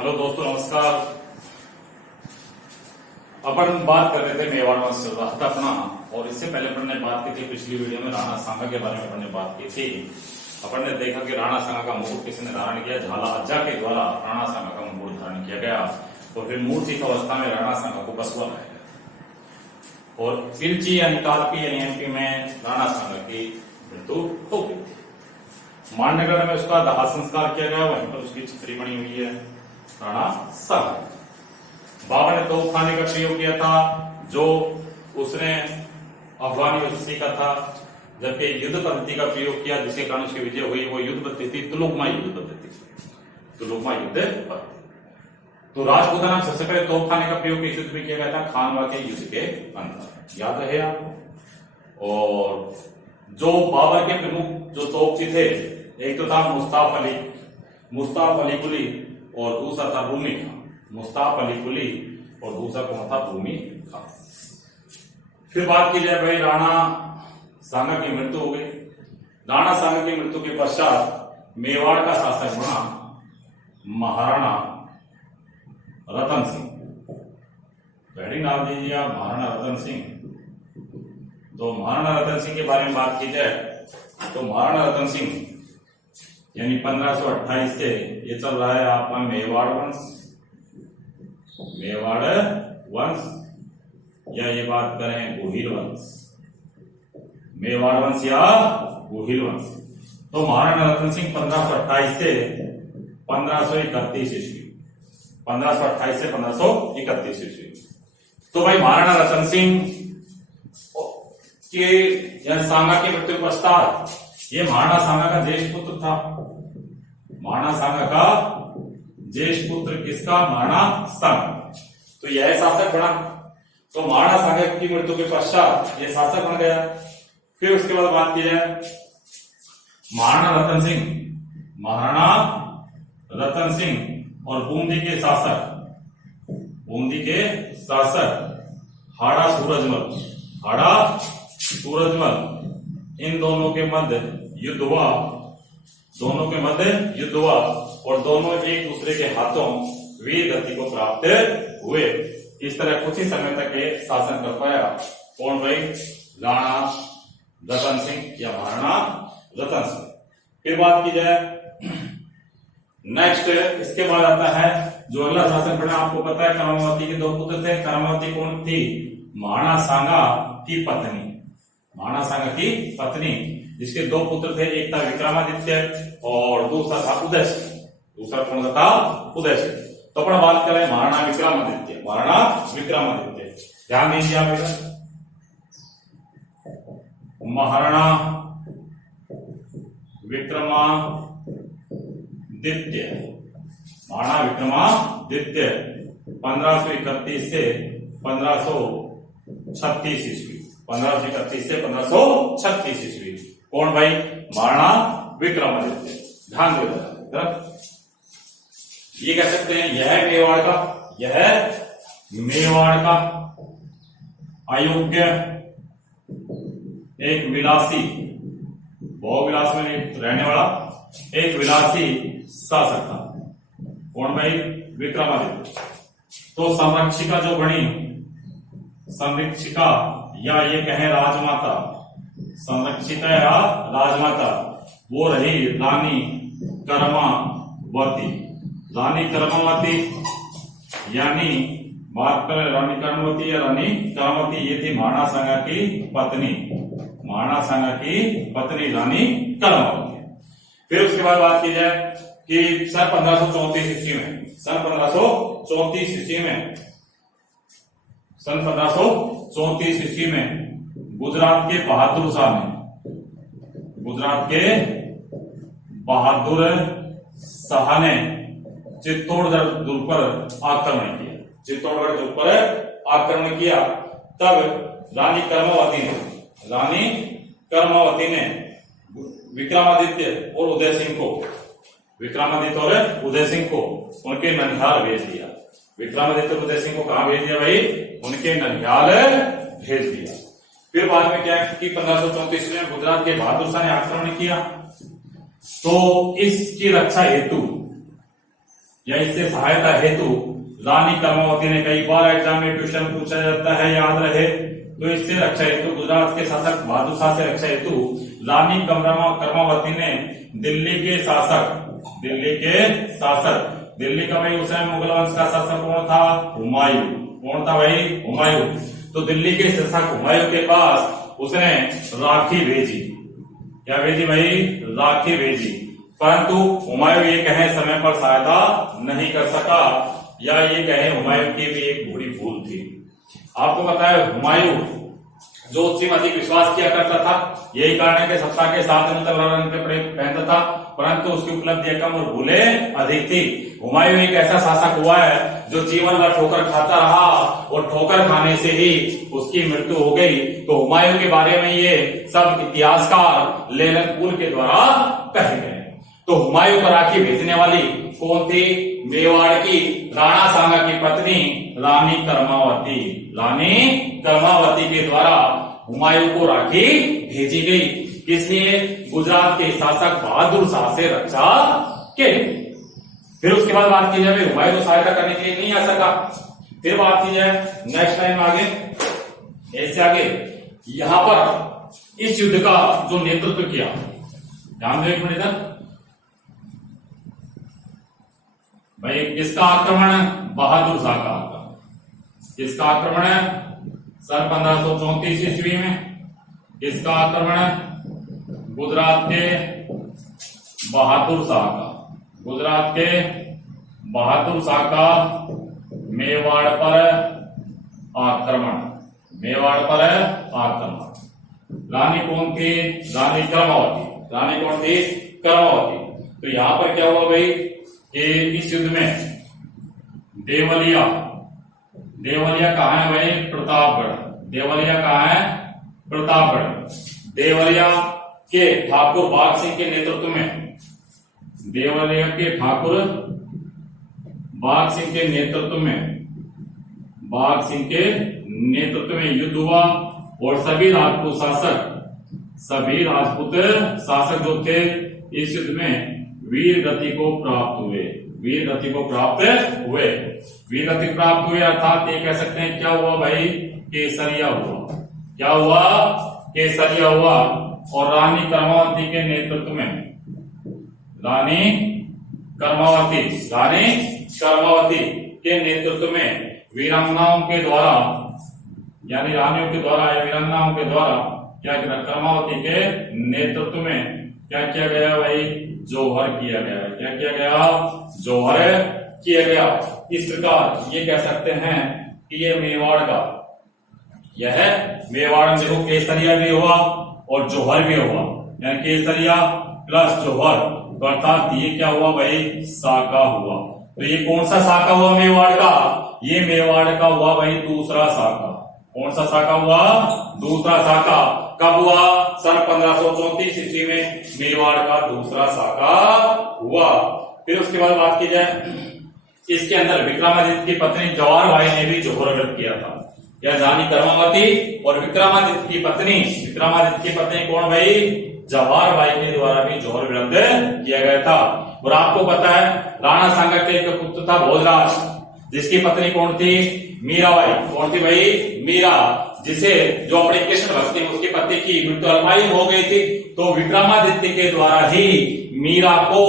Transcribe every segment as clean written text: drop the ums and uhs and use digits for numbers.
Hello दोस्तों, नमस्कार। अपन बात कर रहे थे मेवाड़ वंश चल रहा था अपना, और इससे पहले अपन ने बात की थी पिछली वीडियो में राणा सांगा के बारे में अपन ने बात की थी। अपन ने देखा कि राणा सांगा का मुकुट किसने धारण किया, झाला अज्जा के द्वारा राणा सांगा का मुकुट धारण किया गया। और फिर मूर्छित अवस्था में राणा सांगा को बसवा लाया गया और पिलची यानी कालपी यानी एमपी में राणा सांगा की मृत्यु हो गई थी। मांडगढ़ में उसका दाह संस्कार किया गया, वहीं पर उसकी छतरी बनी हुई है राणा सांगा। बाबर ने तोप खाने का प्रयोग किया था जो उसने अफगानी उसी का था, जबकि युद्ध पद्धति का प्रयोग किया जिसके कारण उसकी विजय हुई। वो युद्ध पद्धति थी तुलुकमा युद्ध पद्धति, तुलुकमा युद्ध पद्धति। तो राजपूताना में सबसे पहले तोप खाने का प्रयोग इस युद्ध में किया गया था, खानवा के युद्ध के अंदर, याद रहे आपको। और जो बाबर के प्रमुख जो तोपची थे, एक तो था मुस्ताफ अली कुली और दूसरा था रूमी खां। मुस्ताफ अली कुली और दूसरा कौन था, रूमी खां। फिर बात की जाए भाई, राणा सांगा की मृत्यु हो गई। राणा सांगा की मृत्यु के पश्चात मेवाड़ का शासक बना महाराणा रतन सिंह। हेडिंग डाल दीजिए आप, महाराणा रतन सिंह। तो महाराणा रतन सिंह के बारे में बात की जाए तो महाराणा रतन सिंह यानी 1528 से ये चल रहा है आपका मेवाड़ वंश, या ये बात करें गोहिल वंश, मेवाड़ वंश या गोहिल वंश। तो महाराणा रतन सिंह 1528 से 1531 ईस्वी, 1528 से 1531 ईस्वी। तो भाई महाराणा रतन सिंह के सांगा की मृत्यु पश्चात ये महाराणा सांगा का ज्येष्ठ पुत्र था। महाराणा सांगा का ज्येष्ठ पुत्र किसका, महाराणा सांगा। तो यह शासक बना। तो महाराणा सांगा की मृत्यु के पश्चात यह शासक बन गया। फिर उसके बाद बात की जाए महाराणा रतन सिंह और बूंदी के शासक हाड़ा सूरजमल, इन दोनों के मध्य युद्ध हुआ और दोनों एक दूसरे के हाथों वीर गति को प्राप्त हुए। इस तरह कुछ ही समय तक ये शासन कर पाया कौन भाई, राणा रतन सिंह या महाराणा रतन सिंह। फिर बात की जाए नेक्स्ट, इसके बाद आता है जो अगला शासन बना, आपको पता है कर्मावती के दो पुत्र थे। कर्मावती कौन थी, महाराणा सांगा की पत्नी, महाराणा सांगा की पत्नी, जिसके दो पुत्र थे, एक था विक्रमादित्य और दूसरा था उदय सिंह। दूसरा कौन था, उदय सिंह। तो अपन बात करें महाराणा विक्रमादित्य। ध्यान दीजिए आप, महाराणा विक्रमादित्य 1531 से 1536 ईस्वी, 1531 से 1536 ईस्वी। कौन भाई, महाराणा विक्रमादित्य। ध्यान दो, ये कह सकते हैं यह मेवाड़ का अयोग्य एक विलासी, बहुविलास में रहने वाला एक विलासी शासक था। कौन भाई, विक्रमादित्य। तो संरक्षिका जो बनी, संरक्षिका या ये कहें राजमाता, संरक्षिका या राजमाता, वो रही रानी कर्मावती। यानी बात करें रानी कर्मावती या रानी कर्मावती, ये थी महाराणा सांगा की पत्नी, रानी कर्मावती। फिर उसके बाद बात की जाए कि सन 1534 ईस्वी में गुजरात के बहादुर शाह ने चित्तौड़गढ़ दुर्ग पर आक्रमण किया। तब रानी कर्मावती ने विक्रमादित्य और उदय सिंह को उनके ननिहाल भेज दिया। विक्रमादित्य और उदय सिंह को कहां भेज दिया भाई, उनके ननिहाल भेज दिया। फिर बाद में क्या कि 1534 में गुजरात के बहादुर शाह ने आक्रमण किया, तो इसकी रक्षा हेतु या इससे सहायता हेतु रानी कर्मावती ने कई बार एग्जाम में ट्यूशन पूछा जाता है, याद रहे। तो इससे रक्षा हेतु गुजरात के शासक बहादुर शाह से रक्षा हेतु रानी कर्मावती ने दिल्ली के शासक दिल्ली का भाई उस समय मुगल वंश का शासक कौन था? हुमायूं। कौन था भाई? हुमायूं। तो दिल्ली के शासक हुमायूं के पास उसने राखी भेजी। क्या भेजी भाई? राखी भेजी। परंतु हुमायूं ये कहे समय पर सहायता नहीं कर सका, या ये कहे हुमायूं की भी एक बड़ी भूल थी। आपको पता है हुमायूं ज्योतिष में अधिक विश्वास किया करता था, यही कारण है कि सप्ताह के 7 दिनों तक रंग के कपड़े पहनता था, परंतु उसकी उपलब्धियां कम और भूलें अधिक थी। हुमायूं एक ऐसा शासक हुआ है जो जीवन भर ठोकर खाता रहा और ठोकर खाने से ही उसकी मृत्यु हो गई। तो हुमायूं के बारे में ये सब इतिहासकार लेलन पुल के द्वारा कहे गए। तो हुमायूं को राखी भेजने वाली कौन थी? मेवाड़ की राणा सांगा की पत्नी रानी कर्मावती। रानी कर्मावती के द्वारा हुमायूं को राखी भेजी गई। किसलिए? गुजरात के शासक बहादुर शाह से रक्षा के लिए। फिर उसके बाद बात की जाए हुमायूं को सहायता करने के लिए नहीं आ सका। फिर बात की जाए नेक्स्ट टाइम आगे, ऐसे आगे यहां पर इस युद्ध का जो नेतृत्व किया, ध्यान दो एक मिनट इधर भाई, किसका आक्रमण? बहादुर शाह का आक्रमण। किसका आक्रमण है? सन 1534 ईस्वी में। किसका आक्रमण है? गुजरात के बहादुर शाह का। गुजरात के बहादुर शाह का मेवाड़ पर आक्रमण। मेवाड़ पर आक्रमण। रानी कौन थी? रानी कर्मावती। रानी कौन थी? कर्मावती। तो यहां पर क्या हुआ भाई कि इस युद्ध में देवलिया कहाँ है भाई? प्रतापगढ़। देवलिया कहाँ है? प्रतापगढ़। देवलिया के ठाकुर बाघ सिंह के नेतृत्व में, देवलिया के ठाकुर बाघ सिंह के नेतृत्व में, बाघ सिंह के नेतृत्व में युद्ध हुआ और सभी राजपूत शासक जो थे इस युद्ध में वीर गति को प्राप्त हुए। वीर गति को प्राप्त हुए। वीर गति प्राप्त हुए अर्थात ये कह सकते हैं क्या हुआ भाई? केसरिया हुआ। क्या हुआ? केसरिया हुआ। और रानी कर्मावती के नेतृत्व में, रानी कर्मावती के नेतृत्व में वीरांगनाओं के द्वारा, यानी रानियों के द्वारा या वीरांगनाओं के द्वारा क्या किया? कर्मावती के नेतृत्व में क्या किया गया भाई? जोहर किया गया। क्या किया गया? जोहर किया गया। इस प्रकार ये कह सकते हैं कि ये मेवाड़ का, यह मेवाड़ में देखो केसरिया भी हुआ और जोहर भी हुआ, यानी केसरिया प्लस जोहर, तो अर्थात ये क्या हुआ भाई? साका हुआ। तो ये कौन सा साका हुआ मेवाड़ का? ये मेवाड़ का हुआ भाई दूसरा साका। कौन सा साका हुआ? दूसरा साका। कब हुआ? सन 1534 ईस्वी में मेवाड़ का दूसरा साका हुआ। फिर उसके बाद बात की जाए, इसके अंदर विक्रमादित्य की पत्नी जवाहर भाई ने भी जोहर व्रत किया था। यह रानी कर्मावती और विक्रमादित्य की पत्नी कौन भाई? जवाहर भाई के द्वारा भी जोहर व्रत किया गया था। और आपको पता है राणा सांगा के एक पुत्र था भोजराज, जिसकी पत्नी कौन थी? मीराबाई। कौन थी भाई? मीरा, जिसे जो अपने कृष्ण भक्त थे उसकी पत्नी की मृत्यु अल्पायु हो गई थी। तो विक्रमादित्य के द्वारा ही मीरा को,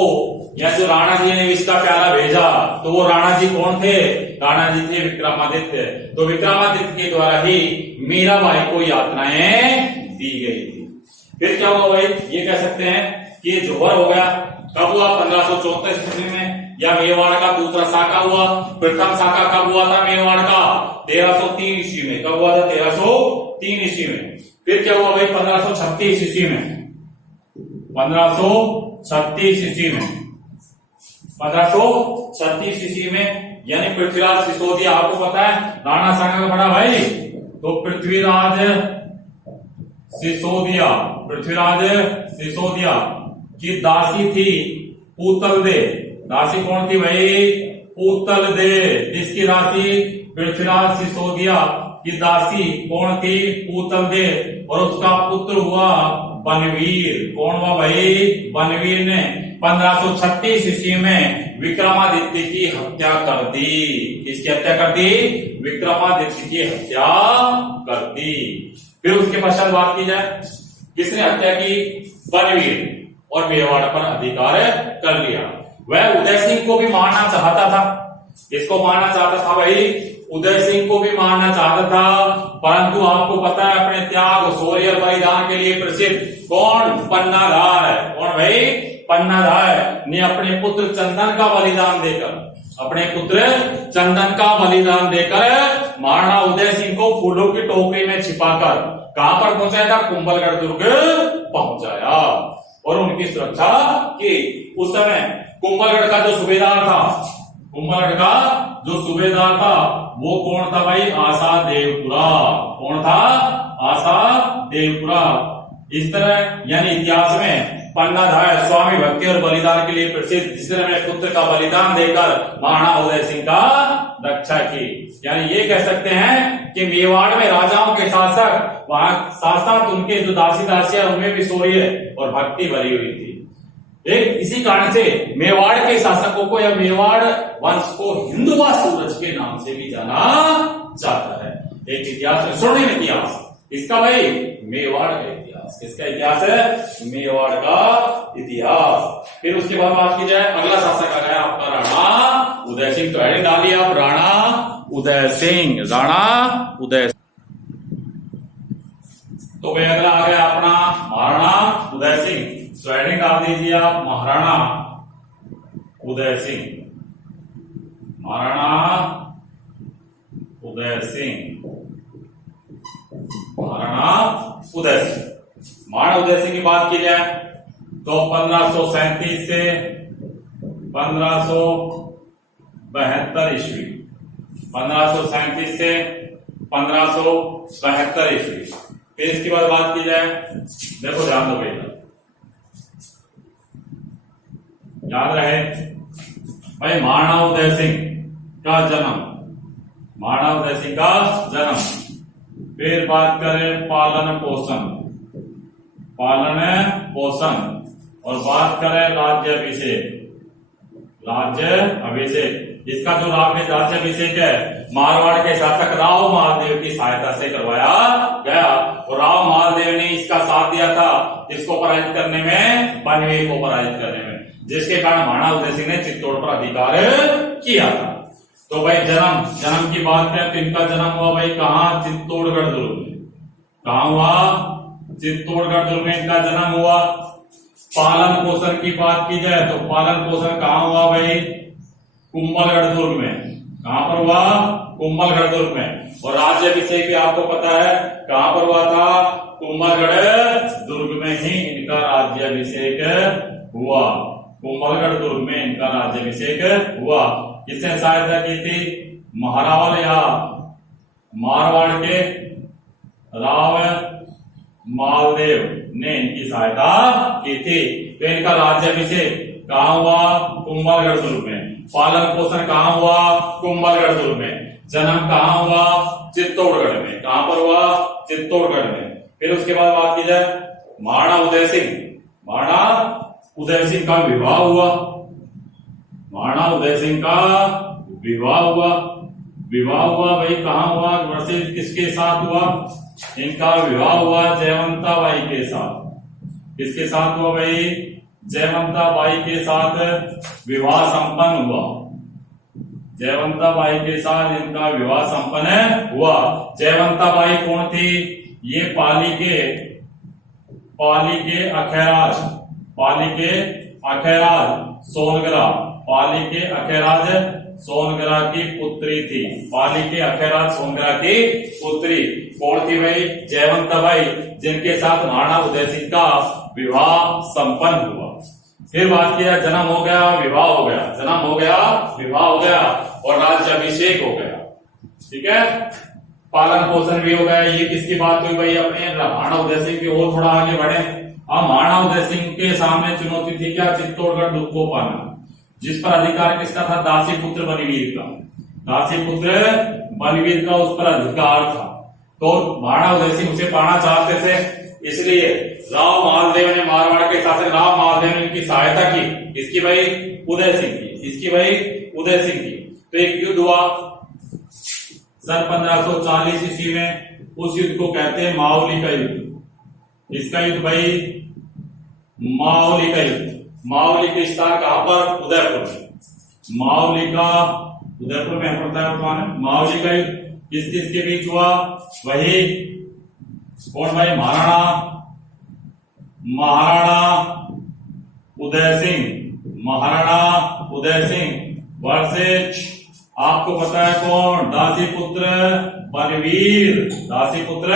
या जो राणा जी ने इसका प्याला भेजा, तो वो राणा जी कौन थे? राणा जी थे विक्रमादित्य। तो विक्रमादित्य के द्वारा ही मीराबाई को यातनाएं दी गई थी। फिर क्या हुआ भाई? ये कह सकते हैं कि ये जोहर हो गया। कब हुआ? 1534 ईस्वी में। या मेवाड़ का दूसरा साका हुआ। प्रथम साका कब हुआ था मेवाड़ का? 1303 ईस्वी में। कब हुआ था? 1303 ईस्वी में। फिर क्या हुआ भाई? 1536 ईस्वी में। 1536 ईस्वी में। 1536 ईस्वी में यानी पृथ्वीराज सिसोदिया, आपको पता है राणा सांगा का बड़ा भाई, तो पृथ्वीराज सिसोदिया की दासी थी पूतल दे। दासी कौन थी भाई? पूतल दे। किसकी दासी? पृथ्वीराज सिसोदिया की दासी कौन थी? पूतल दे। और उसका पुत्र हुआ बनवीर। कौन हुआ भाई? बनवीर ने 1536 ईस्वी में विक्रमादित्य की हत्या कर दी। किसकी हत्या कर दी? विक्रमादित्य की हत्या कर दी। फिर उसके पश्चात बात की जाए, किसने हत्या की? बनवीर, और मेवाड़ पर अधिकार कर लिया। वह उदय सिंह को भी मारना चाहता था। किसको मारना चाहता था भाई? उदय सिंह को भी मारना चाहता था, परंतु आपको पता है अपने त्याग, शौर्य और बलिदान के लिए प्रसिद्ध कौन? पन्ना राय। कौन भाई? पन्ना राय ने अपने पुत्र चंदन का बलिदान देकर, अपने पुत्र चंदन का बलिदान देकर महाराणा उदय सिंह को फूलों की टोकरी में छिपाकर कहां पर पहुंचाया था? कुंभलगढ़ दुर्ग पहुंचाया और उनकी सुरक्षा की। उस समय कुंभलगढ़ का जो सूबेदार था, कुंभलगढ़ का जो सूबेदार था वो कौन था भाई? आशा देवपुरा। कौन था? आशा देवपुरा। इस तरह यानी इतिहास में पन्ना राय स्वामी भक्ति और बलिदान के लिए प्रसिद्ध, जिसने अपने पुत्र का बलिदान देकर महाराणा उदय सिंह का रक्षा की। यानी ये कह सकते हैं कि मेवाड़ में राजाओं के शासक, वहां साथ साथ उनके जो दासी दासियां, उनमें भी शौर्य और भक्ति भरी हुई थी। एक इसी कारण से मेवाड़ के शासकों को या मेवाड़ वंश को हिंदुआ सूरज के नाम से भी जाना जाता है। एक इतिहास में स्वर्णिम इतिहास इसका भाई मेवाड़ का इतिहास। किसका इतिहास है? मेवाड़ का इतिहास। फिर उसके बाद बात की जाए, अगला शासक आ गया आपका राणा उदय सिंह। तो हेडिंग डालिए आप, राणा उदय सिंह। राणा उदय। तो भाई अगला आ गया अपना महाराणा उदय सिंह। तो हेडिंग डाल दीजिए आप, महाराणा उदय सिंह। महाराणा उदय सिंह। महाराणा उदय सिंह। महाराणा उदय सिंह की बात की जाए तो 1537 से 1572 ईस्वी, 1537 से 1572 ईस्वी। फिर इसके बाद बात की जाए, देखो ध्यान दो भैया, याद रहे भाई महाराणा उदय सिंह का जन्म, महाराणा उदय सिंह का जन्म। फिर बात करें पालन पोषण, पालन पोषण, और बात करें राज्य अभिषेक, राज्य अभिषेक। इसका जो राज्य अभिषेक है मारवाड़ के शासक राव महादेव की सहायता से करवाया गया, और राव महादेव ने इसका साथ दिया था इसको पराजित करने में, बनवीर को पराजित करने में, जिसके कारण महाराणा उदय सिंह ने चित्तौड़ पर अधिकार किया था। तो भाई जन्म की बात करें तो इनका जन्म हुआ भाई कहाँ? चित्तौड़गढ़ दुर्ग में। कहाँ हुआ? चित्तौड़गढ़ दुर्ग में इनका जन्म हुआ। पालन पोषण की बात की जाए तो पालन पोषण कहाँ हुआ भाई? कुंभलगढ़ दुर्ग में। कहां पर हुआ? कुंभलगढ़ दुर्ग में। और राज्य अभिषेक भी आपको पता है कहां पर हुआ था? कुंभलगढ़ दुर्ग में ही इनका राज्य अभिषेक हुआ। कुंभलगढ़ दुर्ग में इनका राज्य अभिषेक हुआ। किसने सहायता की थी? महारावल या मारवाड़ के राव मालदेव ने इनकी सहायता की थी। तो इनका राज्य अभिषेक कहां हुआ? कुंभलगढ़ दुर्ग में। पालन पोषण कहां हुआ? कुंभलगढ़ दुर्ग में। जन्म कहां हुआ? चित्तौड़गढ़ में। कहां पर हुआ? चित्तौड़गढ़ में। फिर उसके बाद बात की जाए महाराणा उदय सिंह, महाराणा उदय सिंह का विवाह हुआ। महाराणा उदय सिंह का विवाह हुआ। विवाह हुआ भाई कहां हुआ? वैसे किसके साथ हुआ? इनका विवाह हुआ जयवंता बाई के साथ। किसके साथ हुआ भाई? जयवंता बाई के साथ विवाह संपन्न हुआ। जयवंता बाई के साथ इनका विवाह संपन्न हुआ। जयवंता बाई कौन थी? ये पाली के अखैराज, पाली के अखैराज सोनगरा, पाली के अखैराज सोनगरा की पुत्री थी। पाली के अखैराज सोनगरा की पुत्री कौन थी भाई? जयवंता बाई, जिनके साथ महाराणा उदय सिंह का विवाह संपन्न हुआ। फिर बात किया, जन्म हो गया, विवाह हो गया, जन्म हो गया, विवाह हो गया और राज्य अभिषेक हो गया। ठीक है, पालन पोषण भी हो गया। ये किसकी बात हुई भाई? अपने महाराणा उदय सिंह की। और थोड़ा आगे बढ़े, अब महाराणा उदय सिंह के सामने चुनौती थी क्या? चित्तौड़गढ़ दुर्ग को पाना, जिस पर अधिकार किसका था? दासी पुत्र बनवीर का। दासी पुत्र बनवीर का उस पर अधिकार था। तो महाराणा उदय सिंह उसे पाना चाहते थे, इसलिए राव मालदेव ने मारवाड़ के शासक राव मालदेव ने इनकी सहायता की। इसकी भाई उदय सिंह की, इसकी भाई उदय सिंह की। तो एक युद्ध हुआ सन 1540 ईस्वी में। उस युद्ध को कहते हैं मावली का युद्ध। इसका युद्ध भाई मावली का युद्ध। मावली के स्थान कहां पर? उदयपुर में। मावली का उदयपुर में पड़ता है। मावली का युद्ध किस किस के बीच हुआ? वही कौन भाई? महाराणा उदय सिंह, महाराणा उदय सिंह वर्सेस आपको पता है कौन? दासीपुत्र बनवीर, दासीपुत्र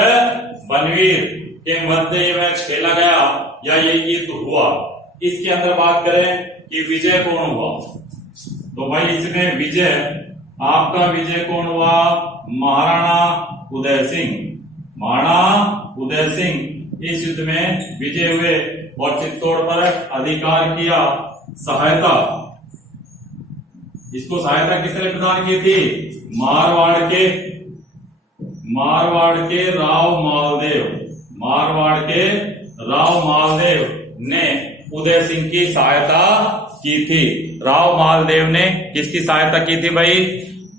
बनवीर के मध्य ये मैच खेला गया या ये युद्ध हुआ। इसके अंदर बात करें कि विजय कौन हुआ, तो भाई इसमें विजय, आपका विजय कौन हुआ? महाराणा उदय सिंह। महाराणा उदय सिंह इस युद्ध में विजय हुए और चित्तौड़ पर अधिकार किया। सहायता, इसको सहायता किसने प्रदान की थी? मारवाड़ के राव मालदेव, मारवाड़ के राव मालदेव ने उदय सिंह की सहायता की थी। राव मालदेव ने किसकी सहायता की थी भाई?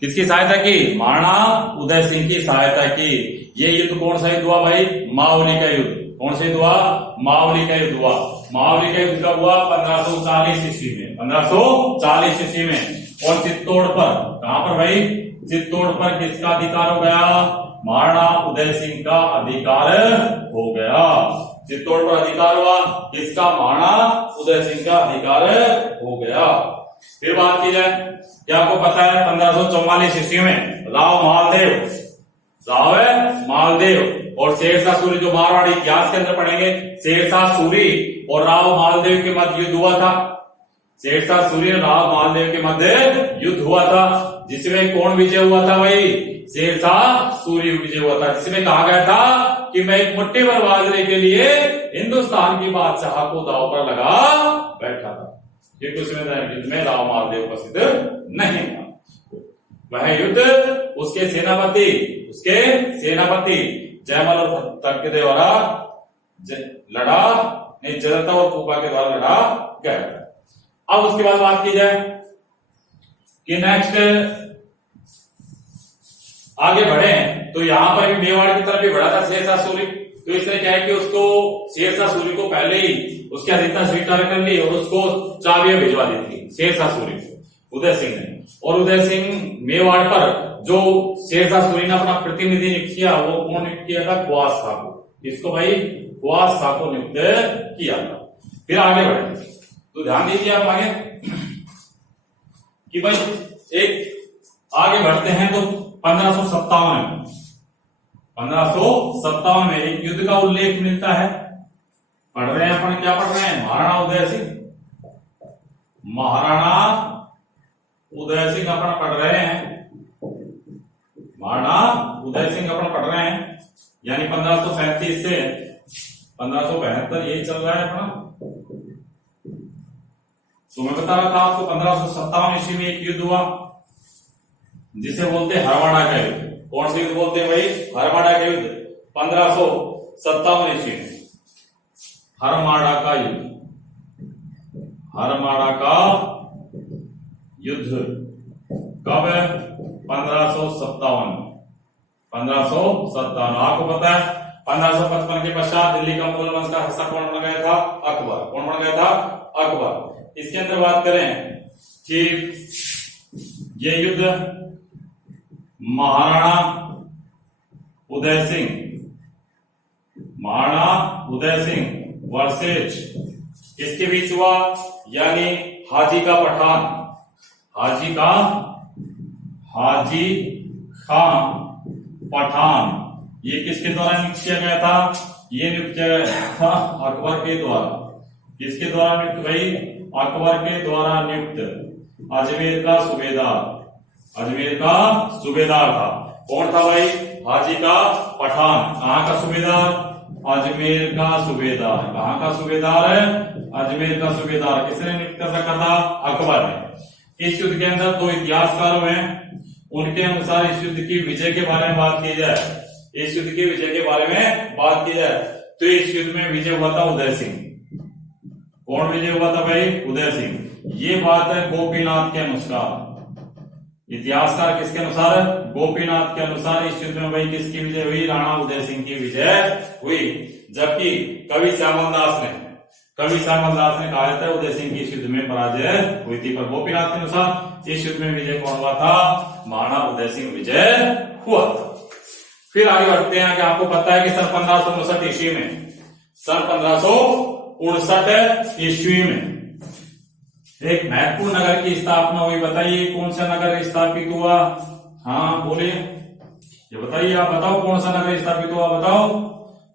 किसकी सहायता की? महाराणा उदय सिंह की सहायता की। ये युद्ध कौन सा युद्ध हुआ भाई? मावली का युद्ध। कौन सा युद्ध हुआ? मावली का युद्ध हुआ। मावली का युद्ध कब हुआ? 1540 ईस्वी में। 1540 ईस्वी में। और चित्तौड़ पर, कहां पर भाई? चित्तौड़ पर किसका अधिकार हो गया? महाराणा उदय सिंह का अधिकार हो गया। चित्तौड़ पर अधिकार हुआ किसका? महाराणा उदय सिंह का अधिकार हो गया। फिर बात की जाए, क्या आपको पता है 1544 ईस्वी में राव मालदेव और शेरशाह सूरी, जो मारवाड़ी इतिहास के अंदर पढ़ेंगे, शेरशाह सूरी और राव मालदेव के मध्य युद्ध हुआ था। शेरशाह सूरी और राव मालदेव के मध्य युद्ध हुआ था, जिसमें कौन विजय हुआ था भाई? शेरशाह सूरी विजय हुआ था, जिसमें कहा गया था कि मैं एक मुट्ठी भर बाजरे के लिए हिंदुस्तान की बादशाह को दांव पर लगा बैठा था। क्योंकि उसमें युद्ध में राव मालदेव उपस्थित नहीं था। वह युद्ध उसके सेनापति जयमल और तर्क के द्वारा लड़ा नहीं, जरता और पूपा के द्वारा लड़ा गया। अब उसके बाद बात की जाए कि नेक्स्ट आगे बढ़े, तो यहां पर भी मेवाड़ की तरफ भी बढ़ा था शेरशाह सूरी। तो इसने क्या है कि उसको, शेरशाह सूरी को पहले ही उसकी अधिकता स्वीकार कर ली और उसको चाबियां भिजवा दी थी शेरशाह सूरी को, उदय सिंह ने। और उदय सिंह मेवाड़ पर जो शेरशाह सूरी ने अपना प्रतिनिधि नियुक्त किया, वो कौन नियुक्त किया था? ख्वास खां को। किसको भाई? ख्वास खां को नियुक्त किया था। फिर आगे बढ़े, तो ध्यान दीजिए आप आगे कि भाई एक आगे बढ़ते हैं तो 1557 में एक युद्ध का उल्लेख मिलता है। पढ़ रहे हैं अपन, क्या पढ़ रहे हैं? महाराणा उदय सिंह, महाराणा उदय सिंह अपन पढ़ रहे हैं। महाराणा उदय सिंह अपन पढ़ रहे हैं, यानी 1537 से 1572 यही चल रहा है अपना। तो मैं बता रहा था आपको 1557 ईस्वी में एक युद्ध हुआ जिसे बोलते हैं हरवाड़ा का युद्ध। कौन सा युद्ध बोलते हैं भाई? हरवाड़ा का युद्ध। 1557 ईस्वी में हरमाड़ा का युद्ध। हरमाड़ा का युद्ध कब है? 1557। 1557 आपको पता है 1555 के पश्चात दिल्ली का मुगल वंश का हिस्सा कौन बन गया था? अकबर। कौन बन गया था? अकबर। इसके अंदर बात करें कि ये युद्ध महाराणा उदय सिंह वर्सेस किसके बीच हुआ? यानी हाजी खां पठान। ये किसके द्वारा नियुक्त किया गया था? ये नियुक्त किया गया था अकबर के द्वारा। किसके द्वारा नियुक्त भाई? अकबर के द्वारा नियुक्त अजमेर का सूबेदार था। कौन था भाई? हाजी का पठान। कहां का सूबेदार? अजमेर का सूबेदार। कहां का सूबेदार है? अजमेर का सूबेदार। किसने नियुक्त कर रखा था? अकबर ने। इस युद्ध के अंदर दो इतिहासकार हैं, उनके अनुसार इस युद्ध की विजय के बारे में बात की जाए, इस युद्ध के विजय के बारे में बात की जाए तो इस युद्ध में विजय हुआ था उदय सिंह। कौन विजय हुआ था भाई? उदय सिंह। ये बात है गोपीनाथ के अनुसार। इतिहासकार किसके अनुसार? गोपीनाथ के अनुसार इस युद्ध में भाई किसकी विजय हुई? राणा उदय सिंह की विजय हुई। जबकि कवि श्यामल दास ने कहा था उदय सिंह की इस युद्ध में पराजय हुई थी, पर गोपीनाथ के अनुसार इस युद्ध में विजय कौन हुआ था? महाराणा उदय सिंह विजय हुआ था। फिर आगे बढ़ते हैं कि आपको पता है कि सन 1559 ईस्वी में, सन 1559 ईस्वी में एक महत्वपूर्ण नगर की स्थापना हुई। बताइए कौन सा नगर स्थापित हुआ? हाँ बोलिए, ये बताइए, आप बताओ कौन सा नगर स्थापित हुआ, बताओ।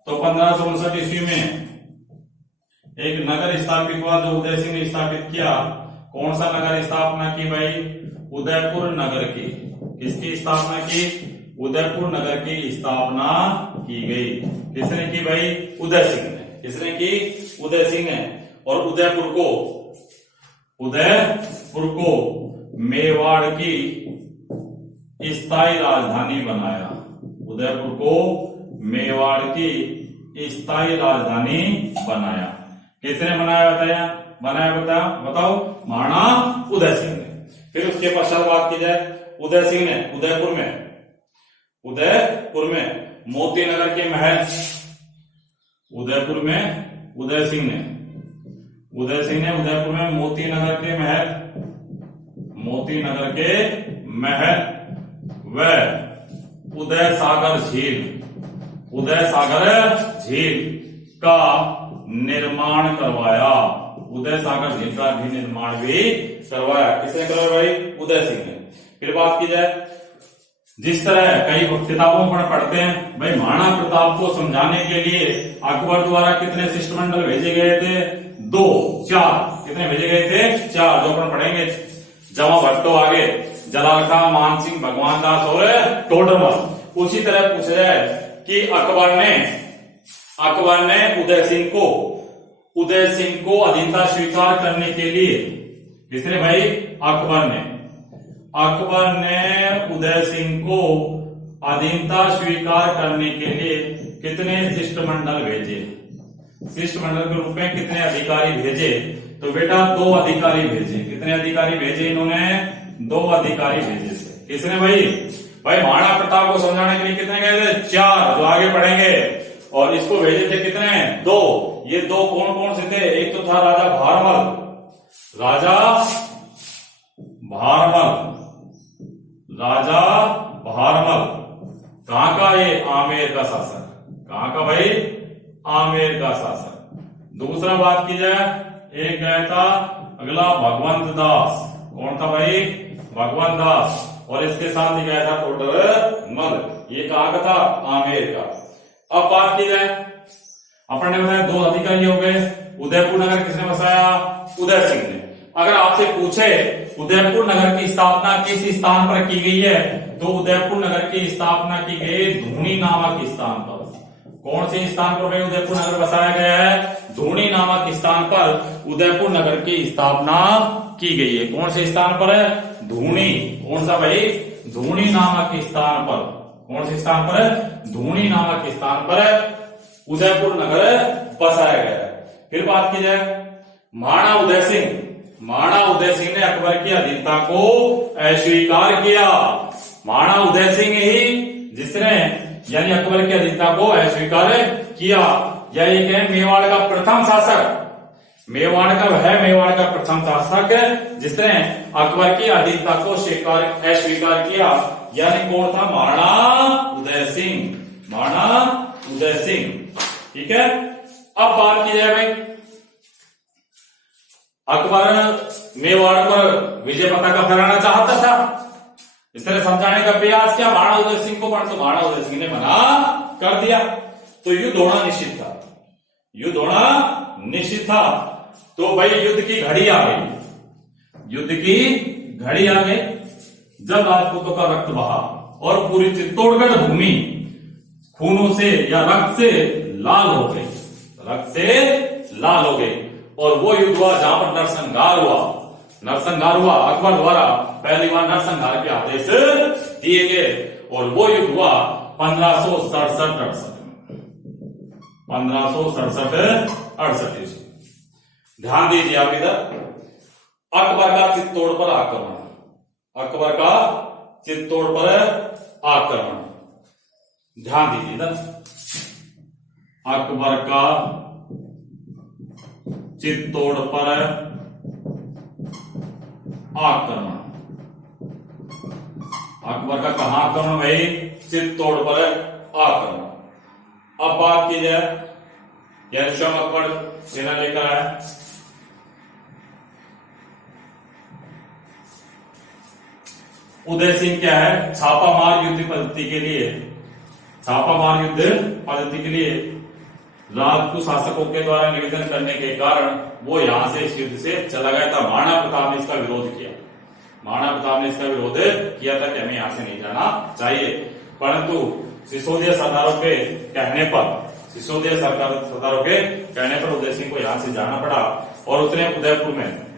तो 1559 ईस्वी में एक नगर स्थापित हुआ जो उदय सिंह ने स्थापित किया। कौन सा नगर स्थापना की भाई? उदयपुर नगर की। किसकी स्थापना की? उदयपुर नगर की स्थापना की गई। किसने की भाई? उदय सिंह ने। किसने की? उदय सिंह ने। और उदयपुर को मेवाड़ की स्थायी राजधानी बनाया। उदयपुर को मेवाड़ की स्थायी राजधानी बनाया। किसने बताओ? महाराणा उदय सिंह ने। फिर उसके पश्चात बात की जाए, उदय सिंह ने उदयपुर में मोती नगर के महल, उदयपुर में मोती नगर के महल व उदय सागर झील का निर्माण करवाया। उदय सागर झील का भी निर्माण भी करवाया। किसने करवाया भाई? उदय सिंह ने। फिर बात की जाए, जिस तरह कई किताबों पर पढ़ते हैं भाई, महाराणा प्रताप को समझाने के लिए अकबर द्वारा कितने शिष्टमंडल भेजे गए थे? 2, 4। कितने भेजे गए थे? 4, जो अपन पढ़ेंगे। जमा भट्टो आगे, जलाल खां, मान सिंह, भगवान दास और टोडरमल। उसी तरह पूछा जाए कि अकबर ने उदय सिंह को अधीनता स्वीकार करने के लिए, किसने भाई? अकबर ने उदय सिंह को अधीनता स्वीकार करने के लिए कितने शिष्टमंडल भेजे? शिष्टमंडल के रूप में कितने अधिकारी भेजे? तो बेटा 2 अधिकारी भेजे। कितने अधिकारी भेजे इन्होंने? 2 अधिकारी भेजे थे। किसने भाई? महाराणा प्रताप को समझाने के लिए कितने गए थे? 4, जो आगे पढ़ेंगे। और इसको भेजे थे कितने? 2। ये 2 कौन कौन से थे? एक तो था राजा भारमल। कहां का? ये आमेर का शासक। कहां का भाई? आमेर का शासक। दूसरा बात की जाए, एक गया था अगला भगवंत दास। कौन था भाई? भगवंत दास। और इसके साथ ही गया था टोडरमल। ये कहां का था? आमेर का। अब बात की जाए, अपन ने बताया 2 अधिकारी हो गए। उदयपुर नगर किसने बसाया? उदय सिंह ने। अगर आपसे पूछे उदयपुर नगर की स्थापना किस स्थान पर की गई है, तो उदयपुर नगर की स्थापना की गई धूनी नामक स्थान पर। कौन से स्थान पर भाई उदयपुर नगर बसाया गया है? धूनी नामक स्थान पर उदयपुर नगर की स्थापना की गई है। कौन से स्थान पर है? धूनी। कौन सा भाई? धूनी नामक स्थान पर। कौन से स्थान पर? धूनी नामक स्थान पर उदयपुर नगर बसाया गया है। फिर बात की जाए, महाराणा उदय सिंह ने अकबर की अधीनता को अस्वीकार किया। महाराणा उदय सिंह ही जिसने यानी अकबर की अधीनता को अस्वीकार किया। यह एक है मेवाड़ का प्रथम शासक। मेवाड़ का प्रथम शासक जिसने अकबर की अधीनता को अस्वीकार किया, यानी कौन था? महाराणा उदय सिंह। ठीक है। अब बात की जाए भाई, अकबर मेवाड़ पर विजय पताका फहराना चाहता था। इस तरह समझाने का प्रयास किया महाराणा उदय सिंह को, परंतु महाराणा उदय सिंह ने मना कर दिया। तो युद्ध होना निश्चित था। तो भाई युद्ध की घड़ी आ गई जब राजपूतों का रक्त बहा और पूरी चित्तौड़गढ़ भूमि खूनों से या रक्त से लाल हो गई। और वो युद्ध हुआ जहां पर नरसंहार हुआ। अकबर द्वारा पहली बार नरसंहार के आदेश दिए गए। और वो युद्ध हुआ 1567-68 1567-68 ईस्वी। ध्यान दीजिए आप इधर, अकबर का चित्तौड़ पर आक्रमण, अकबर का चित्तौड़ पर आक्रमण। ध्यान दीजिए इधर, अकबर का चित्तौड़ पर आक्रमण। अकबर का कहां आक्रमण भाई? चित्तौड़ पर आक्रमण। अब बात की जाए, स्वयं अकबर सेना लेकर आया, उदय सिंह क्या है, छापामार युद्ध पद्धति के लिए, छापामार युद्ध पद्धति के लिए राजपूत शासकों के द्वारा निवेदन करने के कारण वो यहां से इस युद्ध से चला गया था। महाराणा प्रताप ने इसका विरोध किया, महाराणा प्रताप ने इसका विरोध किया था कि हमें यहां से नहीं जाना चाहिए, परंतु सिसोदिया सरदारों के कहने पर, सिसोदिया सरदारों के कहने पर उदय सिंह को यहां से जाना पड़ा और उसने उदयपुर में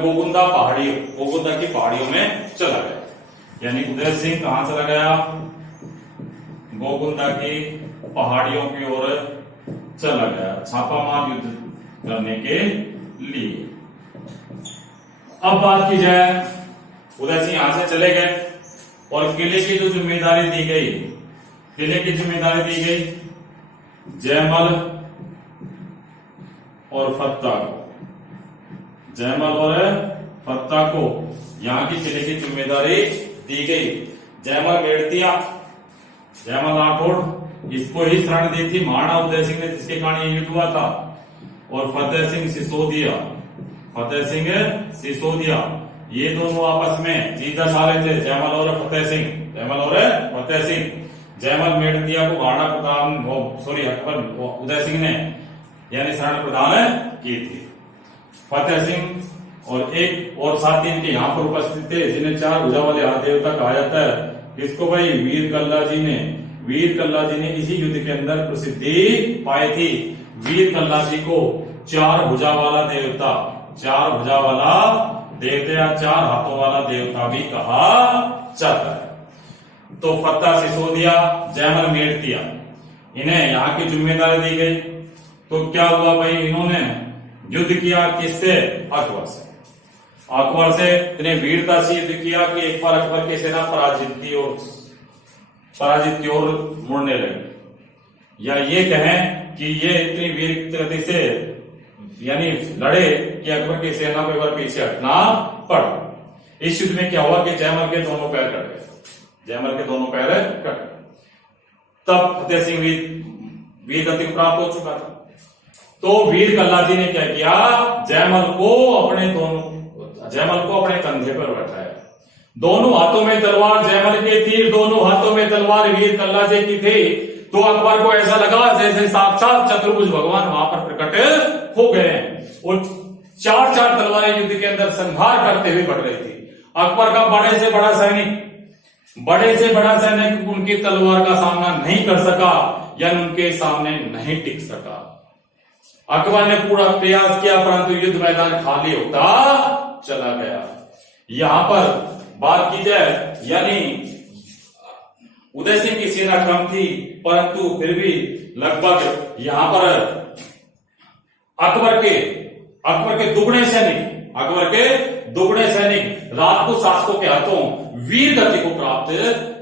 गोगुंदा की पहाड़ियों में चला गया। यानी उदय सिंह कहां चला गया? गोगुंदा की पहाड़ियों की ओर चला गया छापामार युद्ध करने के लिए। अब बात की जाए, उदय सिंह यहां से चले गए और किले की जो जिम्मेदारी दी गई, किले की जिम्मेदारी दी गई जयमल और फत्ता को, जयमल और फत्ता को यहां की किले की जिम्मेदारी दी गई। जयमल मेड़तिया, जयमल राठौड़, इसको ही शरण दी थी महाराणा उदय सिंह ने, जिसके कारण ये युद्ध हुआ था। और फतेह सिंह सिसोदिया, ये दोनों आपस में जीजा साले थे, जयमल और फतेह सिंह। जयमल मेड़तिया को महाराणा प्रताप अकबर उदय सिंह ने यानी शरण प्रदान की थी। फतेह सिंह और एक और साथी इनके यहाँ पर उपस्थित थे, जिन्हें 4 भुजा वाले हाथ देवता कहा जाता है। किसको भाई? वीर कल्ला जी ने इसी युद्ध के अंदर प्रसिद्धि पाई थी। वीर कल्ला जी को 4 भुजा वाला देवता या 4 हाथों वाला देवता भी कहा जाता है। तो फत्ता सिसोदिया, जयमल मेड़तिया, इन्हें यहाँ की जिम्मेदारी दी गई। तो क्या हुआ भाई? इन्होंने युद्ध किया किससे? अकबर से इन्हें वीरता से युद्ध किया कि एक बार अकबर की सेना पराजित की ओर मुड़ने लगी। या ये कहें कि ये इतनी वीर गति से यानी लड़े कि अकबर की सेना को एक बार पीछे हटना पड़ा। इस युद्ध में क्या हुआ कि जयमल के दोनों पैर कट गए, तब फतेह सिंह वीर गति प्राप्त हो चुका था। तो वीर कल्ला जी ने क्या किया? जयमल को अपने कंधे पर बैठाया। दोनों हाथों में तलवार जयमल की थी, दोनों हाथों में तलवार वीर कल्ला जी की थी। तो अकबर को ऐसा लगा जैसे साक्षात चतुर्भुज भगवान वहां पर प्रकट हो गए हैं और 4 तलवारें युद्ध के अंदर संहार करते हुए बढ़ रही थी। अकबर का बड़े से बड़ा सैनिक उनकी तलवार का सामना नहीं कर सका या उनके सामने नहीं टिक सका। अकबर ने पूरा प्रयास किया, परंतु युद्ध मैदान खाली होता चला गया। यहां पर बात की जाए, यानी उदय सिंह की सेना कम थी, परंतु फिर भी लगभग यहां पर अकबर के दुगने सैनिक राजपूत शासकों के हाथों वीर गति को प्राप्त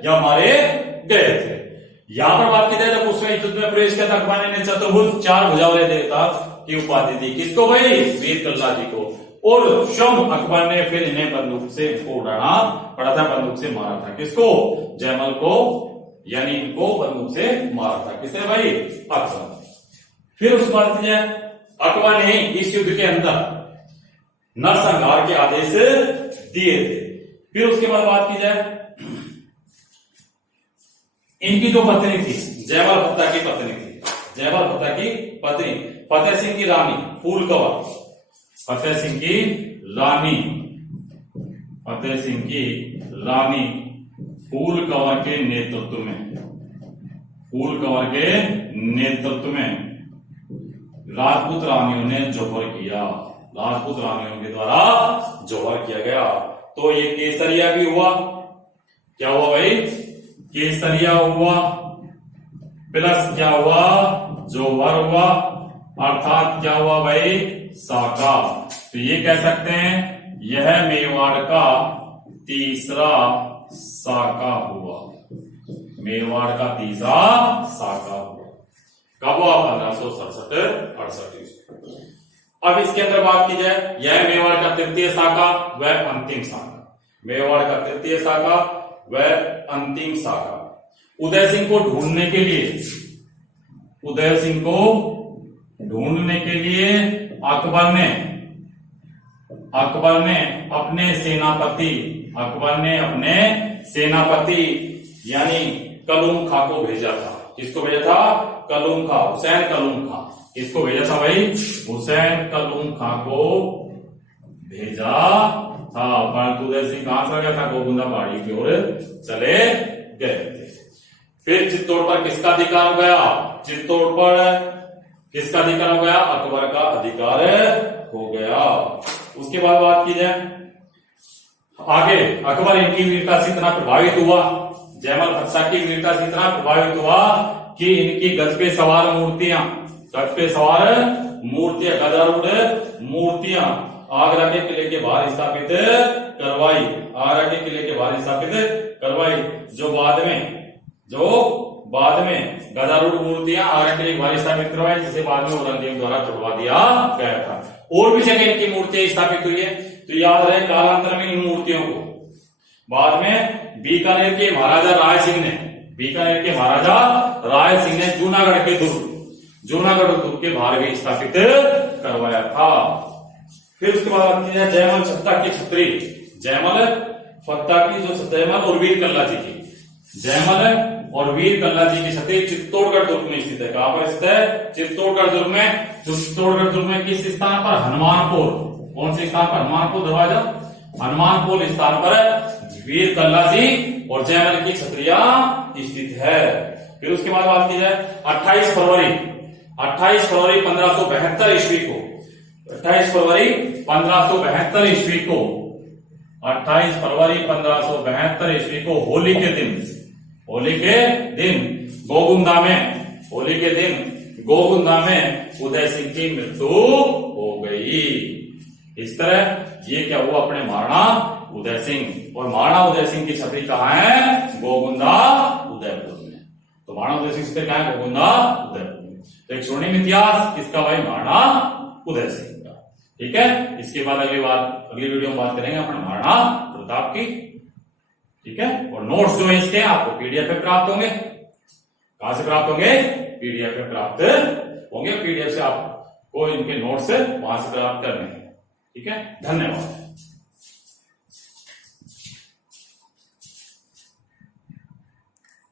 या मारे गए थे। यहां पर बात की जाए, जब उसमें युद्ध में प्रवेश किया था अकबर ने चतुर्भुज 4 भुजा वाले देवता की उपाधि दी। किसको भाई? वीर कल्ला जी को। और स्वयं अकबर ने फिर इन्हें बंदूक से उड़ाना पड़ा था, बंदूक से मारा था। किसको? जयमल को, यानी इनको बंदूक से मारा था। किसने भाई? अकबर। फिर उस बात में अकबर ने इस युद्ध के अंदर नरसंहार के आदेश दिए थे। फिर उसके बाद बात की जाए, इनकी जो पत्नी थी, जयमल भत्ता की पत्नी फतेह सिंह की रानी फूलकवर, फतेह सिंह की रानी फूलकवर के नेतृत्व में राजपूत रानियों ने जौहर किया, राजपूत रानियों के द्वारा जौहर किया गया। तो ये केसरिया भी हुआ। क्या हुआ भाई? केसरिया हुआ प्लस क्या हुआ, जोहर हुआ, अर्थात क्या हुआ भाई, साका। तो ये कह सकते हैं यह मेवाड़ का तीसरा साका हुआ, मेवाड़ का तीसरा साका हुआ। कब हुआ, 1567-68 ईस्वी। अब इसके अंदर बात की जाए, यह मेवाड़ का तृतीय साका व अंतिम साका, मेवाड़ का तृतीय साका व अंतिम साका। उदय सिंह को ढूंढने के लिए, उदय सिंह को ढूंढने के लिए अकबर ने अपने सेनापति यानी कलूम खां को भेजा था। किसको भेजा था, कलूम खां, हुसैन कलूम खां। किसको भेजा था भाई, हुसैन कलूम खां को भेजा था। परंतु उदय सिंह कहां चला गया था, गोगुंदा पहाड़ी की ओर चले गए थे। फिर चित्तौड़ पर किसका अधिकार हो गया, चित्तौड़ पर किसका अधिकार हो गया, अकबर का अधिकार हो गया। उसके बाद बात की जाए आगे, अकबर इनकी वीरता से इतना प्रभावित हुआ, जयमल फतह की वीरता से इतना प्रभावित हुआ कि इनकी गज पे सवार मूर्तियां, गजारूढ़ मूर्तियां आगरा के किले के बाहर स्थापित करवाई, आगरा के किले के बाहर स्थापित करवाई। जो बाद में गजारूढ़ मूर्तियां आगरा के लिए बाहर स्थापित करवाई, जिसे बाद में औरंगजेब द्वारा तोड़वा दिया गया था। और भी जगह इनकी मूर्तियां स्थापित हुई है। तो याद रहे कालांतर में इन मूर्तियों को बाद में बीकानेर के महाराजा राय सिंह ने जूनागढ़ दुर्ग के बाहर भी स्थापित करवाया था। फिर उसके बाद जयमल फतह की छतरी, जयमल और वीर कल्ला जी की, जयमल और वीर कल्ला जी की छतरी चित्तौड़गढ़ दुर्ग में स्थित है। कहां पर स्थित है, चित्तौड़गढ़ दुर्ग में किस स्थान पर, हनुमानपुर। कौन से स्थान पर, हनुमानपुर दरवाजा, हनुमानपुर स्थान पर वीर कल्ला जी और जयमल की छतरियां स्थित है। फिर उसके बाद बात की जाए 28 फरवरी 1572 ईस्वी को, 28 फरवरी 1572 ईस्वी को, 28 फरवरी 1572 ईस्वी को होली के दिन गोगुंदा में उदय सिंह की मृत्यु हो गई। इस तरह ये क्या हुआ, अपने महाराणा उदय सिंह। और महाराणा उदय सिंह की छतरी कहाँ है, गोगुंदा उदयपुर में। तो महाराणा उदय सिंह की छतरी कहाँ है, गोगुंदा उदयपुर में। तो एक स्वर्णिम इतिहास किसका भाई, महाराणा उदय सिंह का। ठीक है, इसके बाद अगली वीडियो में बात करेंगे अपने महाराणा प्रताप की। ठीक है, और नोट्स जो है इसके आपको पीडीएफ पे प्राप्त होंगे। कहां से प्राप्त होंगे, पीडीएफ पे प्राप्त होंगे। पीडीएफ से आपको इनके नोट्स वहां से प्राप्त करने हैं। ठीक है, धन्यवाद।